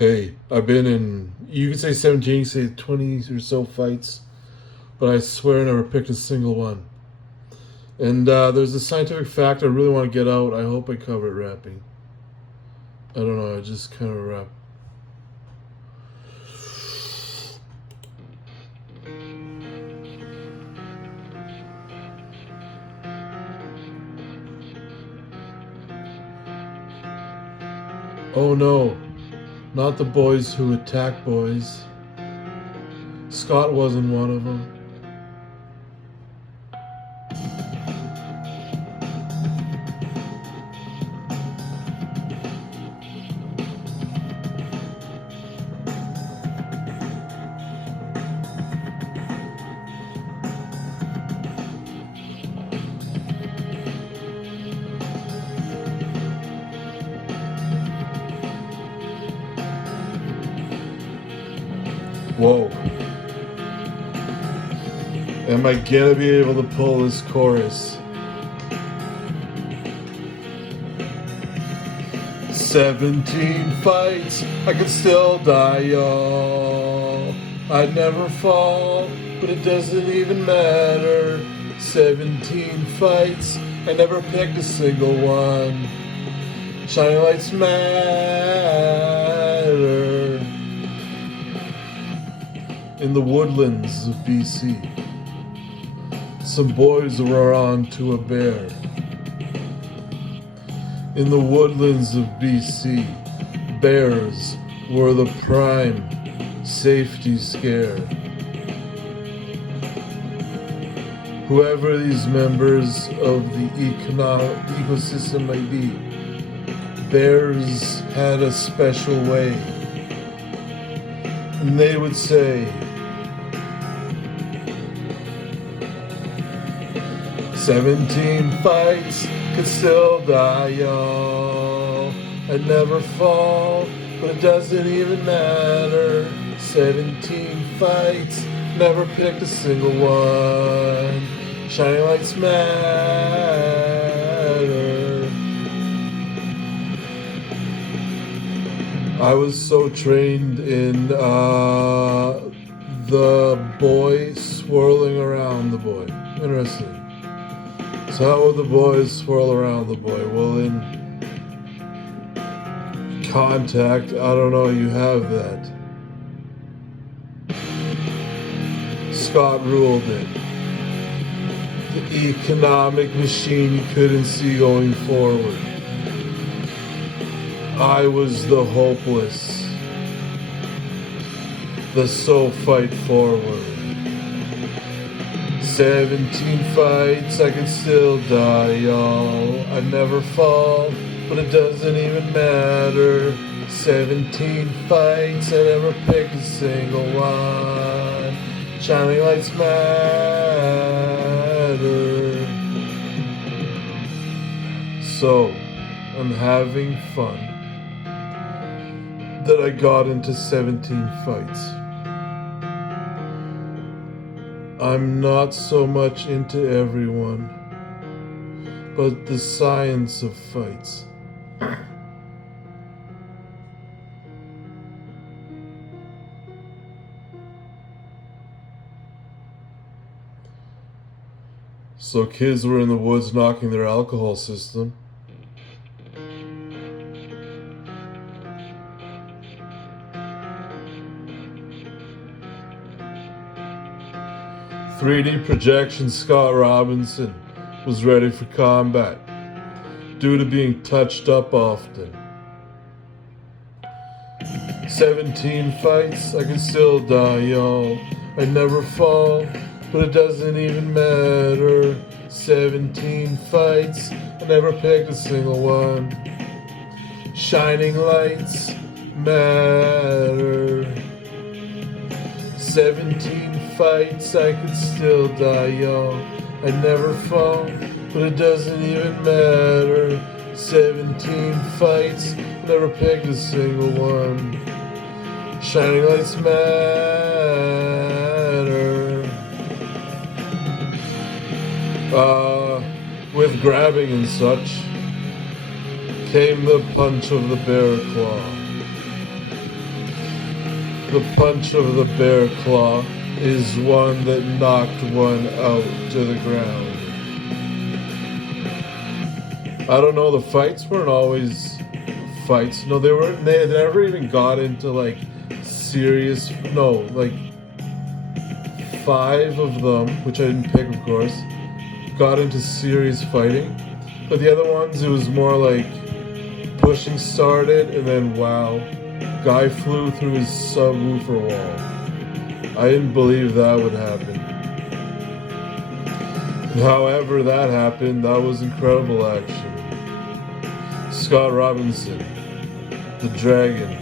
Hey, I've been in, you could say 17, you could say 20 or so fights, but I swear I never picked a single one. And there's a scientific fact I really want to get out. I hope I cover it rapping. I don't know, I just kind of rap. Oh no, not the boys who attack boys. Scott wasn't one of them. Whoa. Am I gonna be able to pull this chorus? 17 fights, I could still die, y'all. I'd never fall, but it doesn't even matter. 17 fights, I never picked a single one. Shining lights matter. In the woodlands of BC, some boys were on to a bear. In the woodlands of BC, bears were the prime safety scare. Whoever these members of the ecosystem might be, bears had a special way. And they would say, 17 fights, could still die, y'all. I'd never fall, but it doesn't even matter. 17 fights, never picked a single one. Shining lights matter. I was so trained in the boy swirling around the boy. Interesting. So how would the boys swirl around the boy? Well, in contact, I don't know, you have that. Scott ruled it. The economic machine you couldn't see going forward. I was the hopeless, the so fight forward. 17 fights, I could still die, y'all. I'd never fall, but it doesn't even matter. 17 fights, I never picked a single one. Shining lights matter. So, I'm having fun that I got into 17 fights. I'm not so much into everyone, but the science of fights. So kids were in the woods knocking their alcohol system. .3D projection Scott Robinson was ready for combat due to being touched up often. 17 fights, I can still die, y'all. I never fall, but it doesn't even matter. 17 fights, I never picked a single one. Shining lights matter. 17 fights, I could still die, y'all. I never fall, but it doesn't even matter. 17 fights, never picked a single one. Shining lights matter. With grabbing and such came the punch of the bear claw. The punch of the bear claw is one that knocked one out to the ground. I don't know, the fights weren't always fights. No, they never even got into like serious, no, like 5 of them, which I didn't pick of course, got into serious fighting. But the other ones, it was more like pushing started and then wow, guy flew through his subwoofer wall. I didn't believe that would happen. However that happened, that was incredible action. Scott Robinson, the Dragon.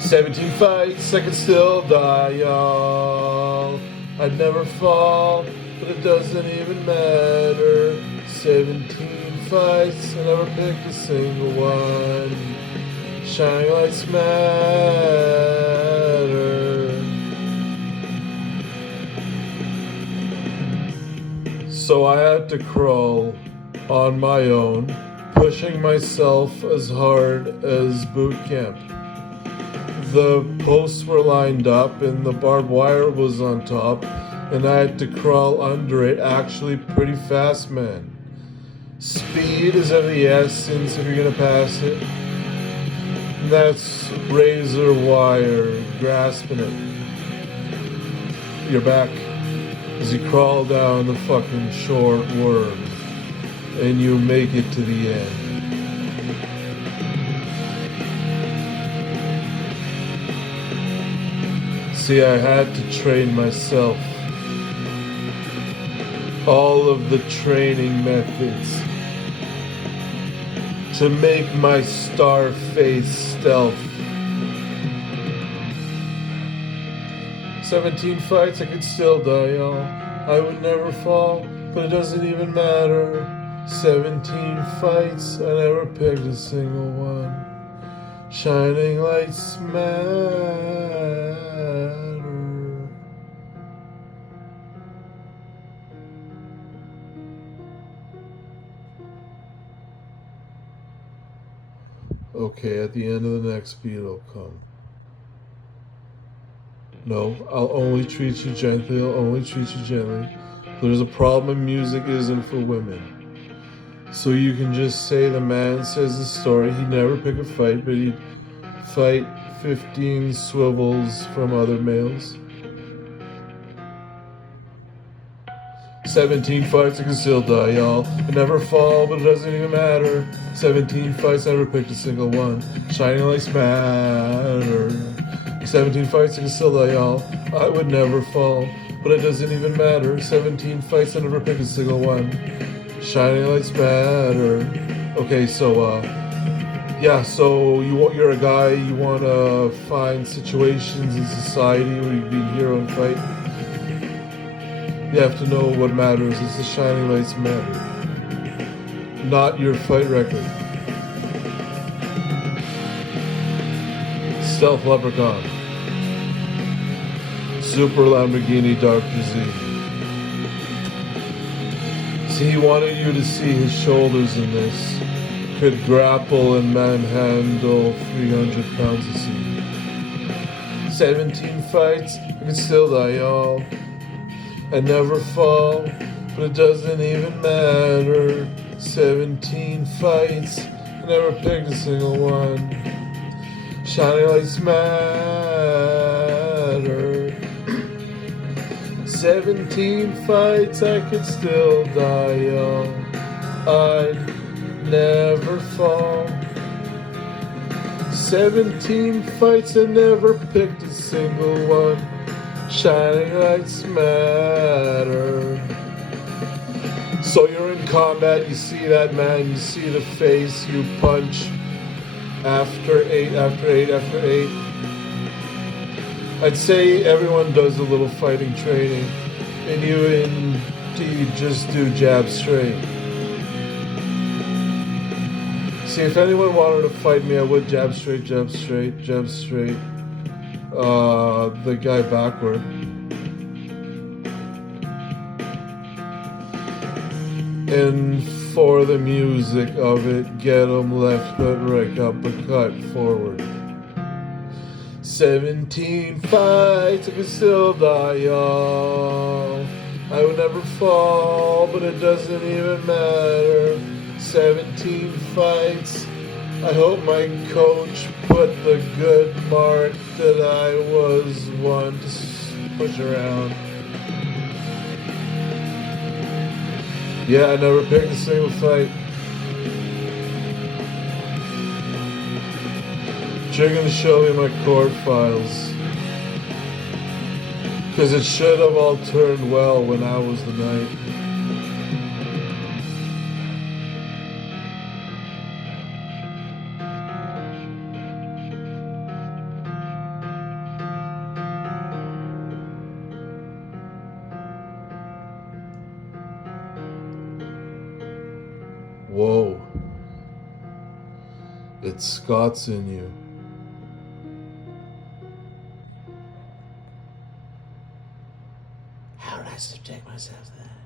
17 fights, I can still die, y'all. I'd never fall, but it doesn't even matter. 17 fights, I never picked a single one. Shining lights matter. So I had to crawl on my own, pushing myself as hard as boot camp. The posts were lined up and the barbed wire was on top, and I had to crawl under it actually pretty fast, man. Speed is of the essence if you're gonna pass it. And that's razor wire, grasping it. Your back as you crawl down the fucking short worm and you make it to the end. See, I had to train myself. All of the training methods to make my star face stealth. 17 fights, I could still die, y'all. I would never fall, but it doesn't even matter. 17 fights, I never picked a single one. Shining lights matter. Okay, at the end of the next beat it'll come. No, I'll only treat you gently, I'll only treat you gently. There's a problem, music isn't for women. So you can just say the man says the story, he'd never pick a fight, but he'd fight 15 swivels from other males. 17 fights, I can still die, y'all. I never fall, but it doesn't even matter. 17 fights, never picked a single one. Shining lights matter. 17 fights, I can still die, y'all. I would never fall, but it doesn't even matter. 17 fights, I never picked a single one. Shining lights matter. Okay, so yeah, so you're a guy, you want to find situations in society where you can be a hero and fight. You have to know what matters. It's the shining lights matter, not your fight record. Stealth Leprechaun, Super Lamborghini Dr. Z. See, he wanted you to see his shoulders in this. Could grapple and manhandle 300 pounds of seed. 17 fights, I could still die, y'all. I never fall, but it doesn't even matter. 17 fights, I never picked a single one. Shining lights matter. 17 fights, I could still die, y'all. I'd never fall. 17 fights, I never picked a single one. Shining lights matter. So you're in combat, you see that man, you see the face, you punch after 8, after 8, after 8. I'd say everyone does a little fighting training, and you indeed just do jab straight. See, if anyone wanted to fight me, I would jab straight, jab straight, jab straight. The guy backward. And for the music of it, get him left foot, right uppercut forward. 17 fights, I can still die young. I would never fall, but it doesn't even matter. 17 fights. I hope my coach put the good mark that I was one to push around. Yeah, I never picked a single fight. You're gonna show me my court files. Cause it should have all turned well when I was the knight. Whoa. It's Scots in you. How did I subject myself to that?